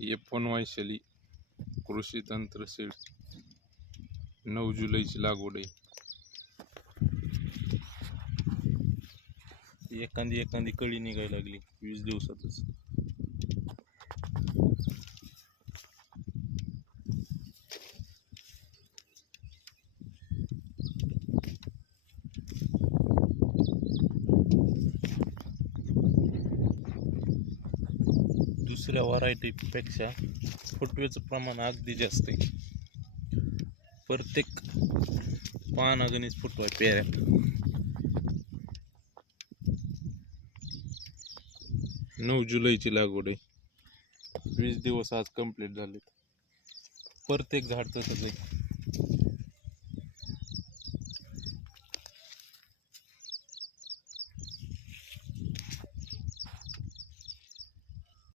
F1 Vaishali कृषी तंत्र seed 9 जुलैची लागवड आहे. एखादी कळी निघायला लागली 20 दिवसातच. दुसऱ्या व्हरायटीपेक्षा फुटवेचं प्रमाण अगदी जास्त आहे. प्रत्येक पानागणीच फुटवा पेऱ्यात. 9 जुलैची लागवड आहे. 20 दिवस आज कंप्लीट झाले. प्रत्येक झाड तसंच आहे.